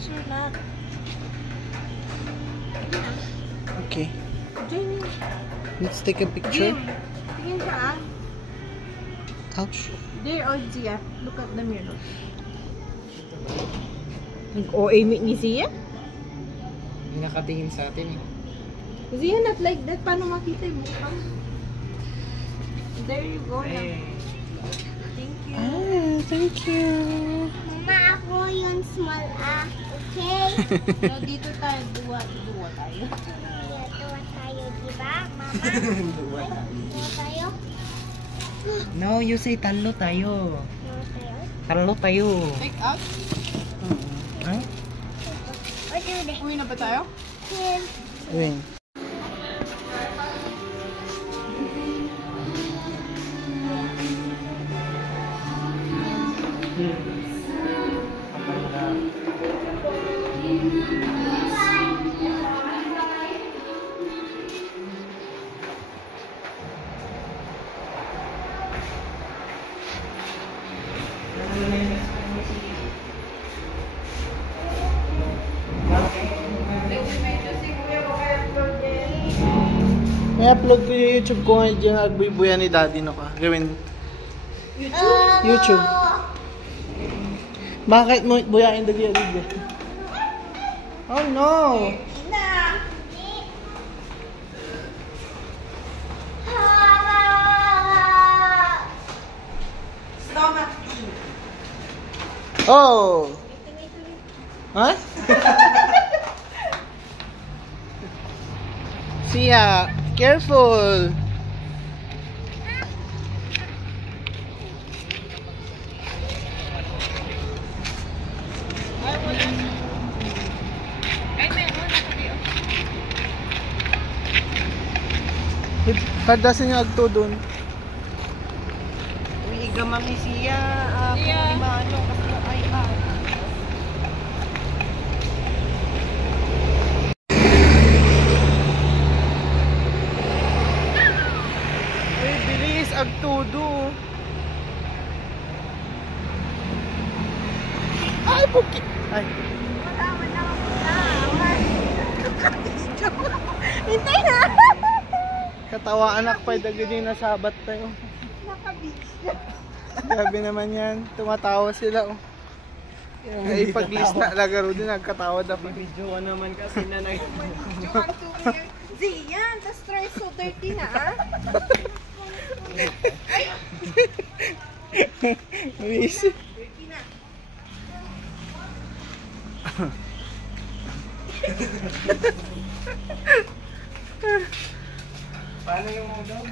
picture na. Okay. Jane, Let's take a picture. tingin ka ah. Ouch. Dear Ozia, look at the mirror. Nag-OA ni Zia? Hindi nakatingin sa atin eh. Zia, not like that. Paano makita yung mukha? There you go na. Thank you. Ah, thank you. Mama, ako yung small okay? So, dito tayo. Duwa tayo. Tuwa tayo, diba? Mama, Duwa tayo. tuwa tayo? No, you say talo tayo. Tuwa tayo? Talo tayo. Take out. Huh? What do they? Uwi na ba tayo? Here. Win. May upload ko yung YouTube ko ngayon yung agbuy-buya ni Daddy no ka. Gawin YouTube. Bakit mo buyain dagi video? Oh no. Stomach. Oh. Huh? Sia, careful. Kadasan yung agto dun. Uy, mami siya. Siya. Ano, kasi ay Uy, bilis agtudo. Ay, puki. Ay. Hintay na! Katawa anak pa dagdag yung nasabat tayo. Grabe naman yan. Tumatawa sila. Oh. Ay pag-list na lagaro din nagkatawa dapat. Video naman kasi na nag... Ziyan, tas try so dirty na ah. Luis. Dirty na. Paano yung modem?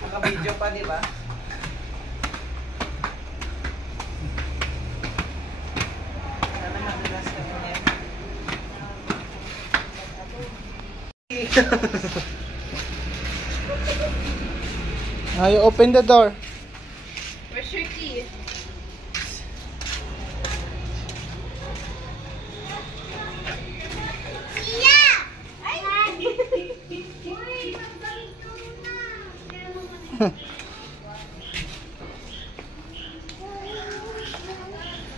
Naka-video pa, di ba? Sana madalas ka mo yan. You open the door. Where's your key?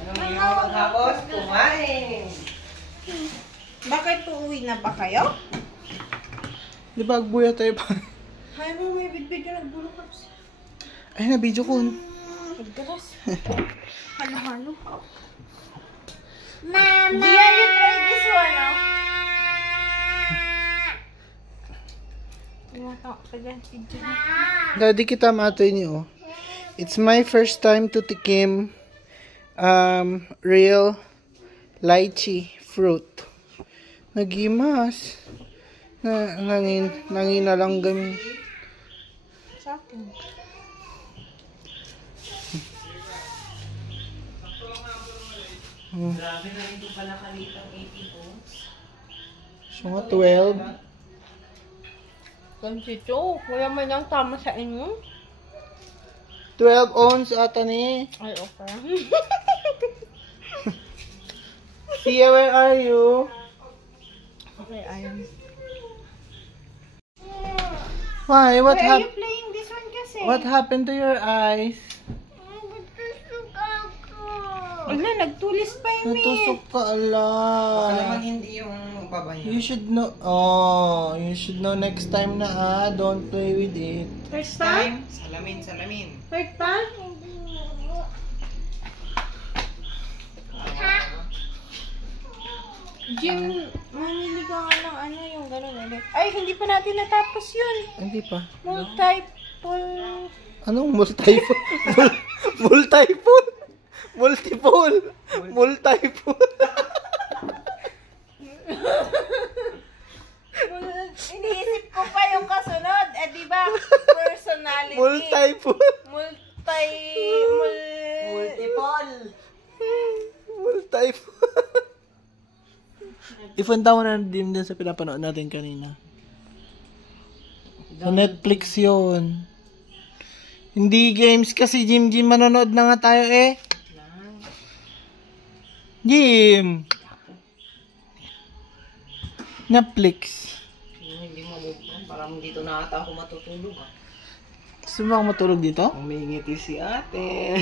Anong yung maghapos? Kumain! Bakit uuwi na ba kayo? Di ba agbuya tayo pa? Ay mo, may video nagbulok ka siya. Ay na video ko. Pagdaras. Halo-halo. Mama! Dia, you try this one, oh. Tumatawa ka dyan, video. Daddy kita matoy niyo. It's my first time to tikim real lychee fruit. Nagimas. Nangin na lang kami. Sa akin. Grabe na rin pala kalitang 80 pounds. So nga 12. 22. Wala man lang tama sa inyo. 12 ounce ata ni. Ay, okay. Tia, where are you? Okay, ayun. Why? Why are you playing this one kasi? What happened to your eyes? Wala, nagtulis pa yun eh. Natusok ka, ala. Baka naman hindi yung baba niya. You should know, you should know next time na don't play with it. Hurt pa? Salamin, salamin. Hurt pa? Jim, mamili ka nga ng ano yung gano'n ulit. Ay, hindi pa natin natapos yun. Hindi pa. Multiple. Anong multiple? Multiple? Multiple? Multiple? Iniisip ko pa yung kasunod. Eh, di ba? Personality. Multiple? Multiple. Multiple? Ipunta mo na din sa pinapanood natin kanina. Sa Netflix yun. Hindi games kasi, Jim. Manonood na nga tayo eh. Jim! Netflix. Hindi mabubuan. Parang dito na ata ako matutulog ah. Gusto mo akong matulog dito? Umingiti si ate.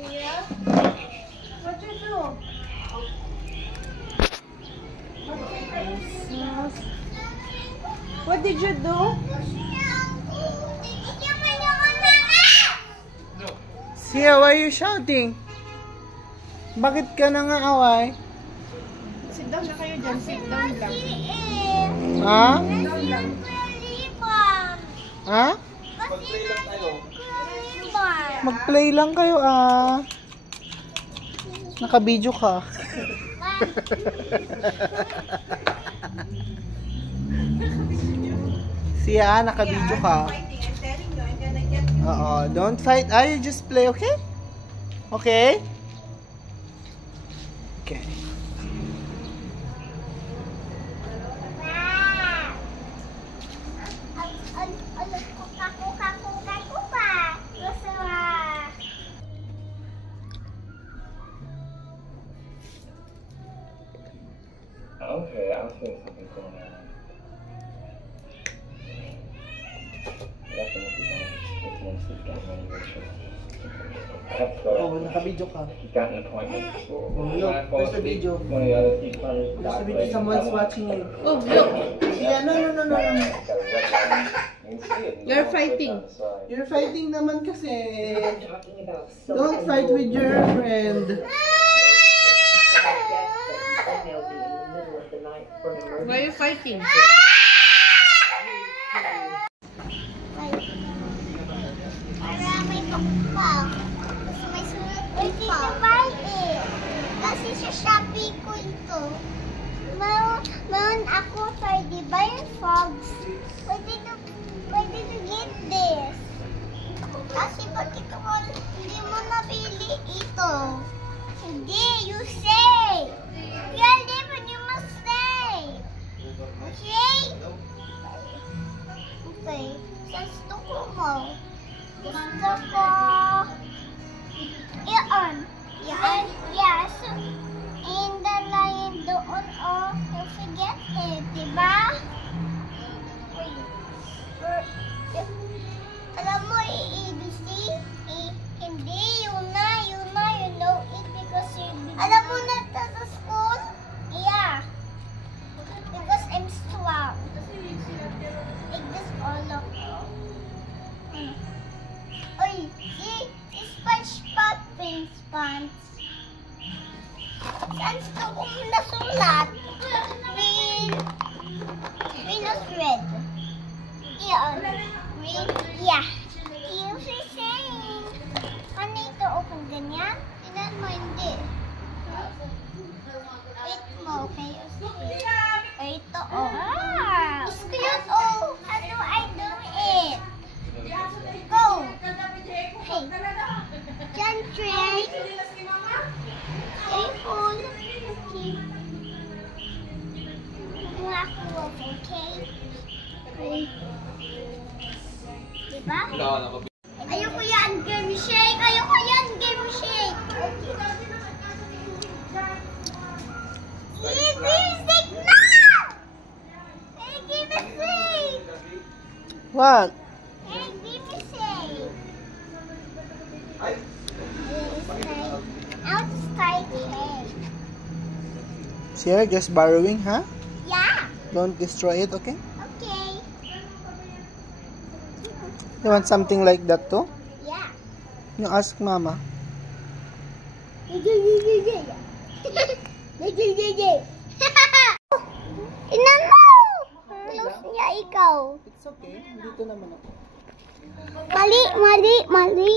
Yeah? What you do? What did you do? Sia, why are you shouting? Bakit ka nangaaway? Sit down na kayo dyan. Sit down lang. Ha? Ha? Mag-play lang kayo Naka-video ka. Siya, naka-video ka. Fighting. I'm telling you, I'm gonna get you. Oo, don't fight. You just play, okay? Okay? Okay. Okay, I'll say something going on. Definitely don't. It's mostly getting ready for sure. I have to Oh, go. naka-video ka. Got an appointment. When look, I fall there's the asleep, video. one of the other people is There's a video, someone's watching it. Oh, look. Siya, no. You're fighting. You're fighting naman kasi. Don't fight with your friend. Why are you fighting? May pakpak. Tapos may sulat pa. Kasi sa Shopee ko ito. Meron ako 30 ba yung frogs? Pwede to get this. Kasi bakit ako hindi mo nabili ito? Hindi, you say. You live and you must stay. Okay? Okay. Gusto ko mo. Gusto ko. Iyon. Yan. Yes. In the line doon, you forget it, diba? Alam mo, ABC? Hindi, you know it because you... Alam mo na ito sa school? Yeah. Because I'm strong. Like this all of Oy, see? SpongeBob pants. Saan ko nasulat? Green is red. Yan. Green, yeah. You say saying. Ano ito o kung ganyan? Tinan mo hindi. Wait mo, okay? Ay, ito o. It's cute o. How do I do it? Go. Hey. Don't try. Careful. Okay. Mga ako, okay? Diba? Ayoko yan, game shake. Ayoko yan, game shake. What? Hey, baby say. I'll just try it. Sierra, just borrowing, huh? Yeah. Don't destroy it, okay? Okay. You want something like that too? Yeah. You ask mama. Tingnan mo! Close niya ikaw. It's okay. Dito naman ako. Mali, mali, mali.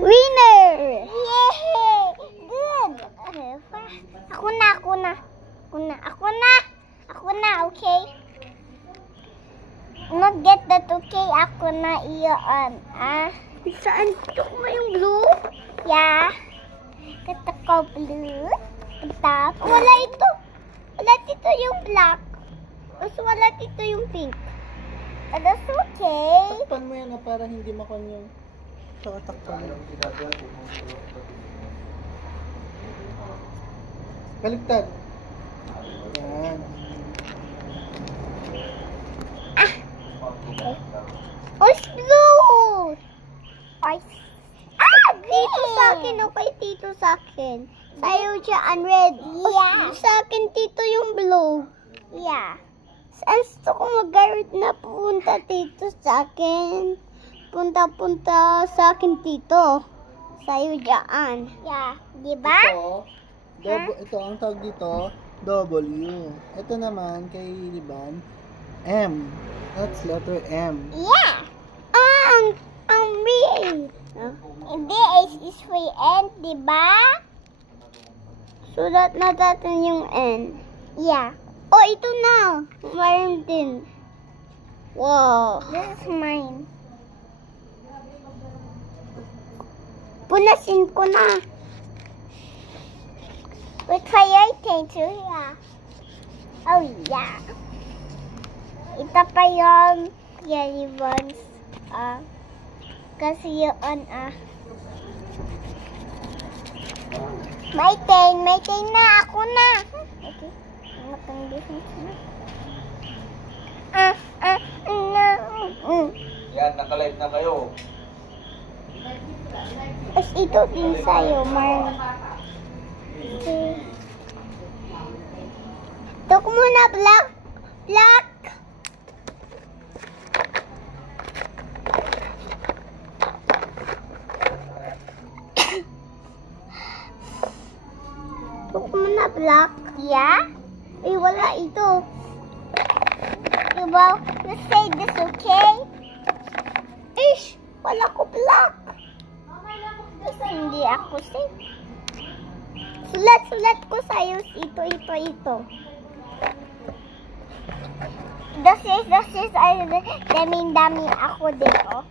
Winner! Yay! Good! Ako na, ako na. Ako na, ako na. Ako na, okay? Not get that, okay? Ako na iyon. Saan? Ito mo yung blue? Yeah. Kata ko blue. Tapos, wala ito. Wala dito yung black. Tapos wala dito yung pink. That's okay. Takpan mo yan para hindi makon yung takpan mo. Baliktad. Yan. Oh, it's blue! Dito sa akin, okay? Dito sa akin. Sa'yo dyan, red. Yeah. Sa akin, dito yung blue. Yeah. Gusto ko mag-guard na punta dito sa akin. Punta sa akin dito. Sa'yo dyan. Yeah. Diba? Ito ang tawag dito, W. Ito naman kay Liban, M. That's letter M. Yeah. Read. Hindi, is for N, diba? Sulat na natin yung N. Yeah. Oh, ito na. Mayroon din. Wow. This is mine. Punasin ko na. With fire too, yeah. Oh, yeah. Ito pa yung yellow ones. Kasi yun, May ten na. Ako na. Okay. Matang difference na. Yan, nakalive na kayo. Tapos ito din sa'yo, Mar. Okay. Tok muna, black. Black. Tok muna, black. Yeah? Eh, wala ito. Diba? Let's say this, okay? Ish! Wala ko black. Kasi hindi ako safe. Sulat ko sa'yo ito. This is, dami ako dito.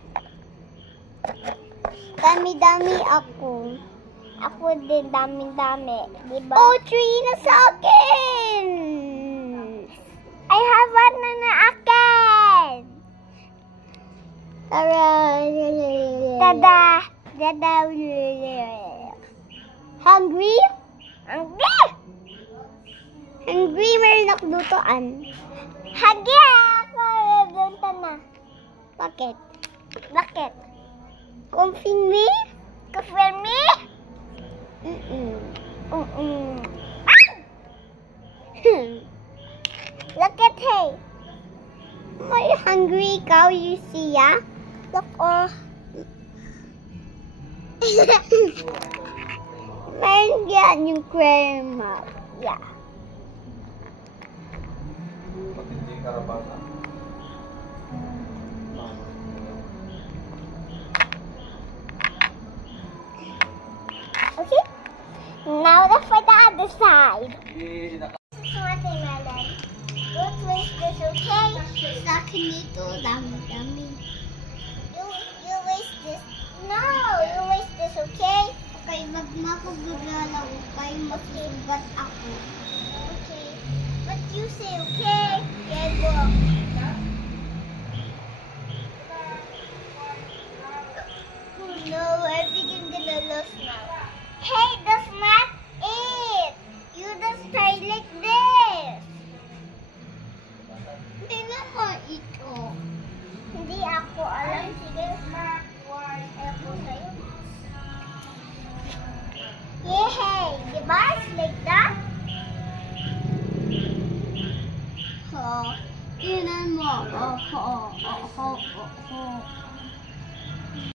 Dami ako. Ako din, dami. Diba? Oh, 3 na sa akin! I have one na akin! Tada! Hungry? Hungry, meron ako lutoan. Hungry ako, lunta na. Bakit? Confirm me? Look at hey. May hungry cow, you see, yeah? Look, meron yan yung cream. Yeah. Matindi karabasa. Okay? Now that's for the other side. Hindi, This is watermelon. Don't waste this, okay? Sa akin ito, dami. You waste this. No, you waste this, okay? Okay, magmakagulat ako kayo masusugat ako. Okay. What you say, okay? Yeah, go. Oh no, I think I'm gonna lose now. Hey, that's not it. You just try like this. Hindi ito. Hindi ako alam. Sige, ako sa'yo. Yay! Diba? It's like that. Tinan mo.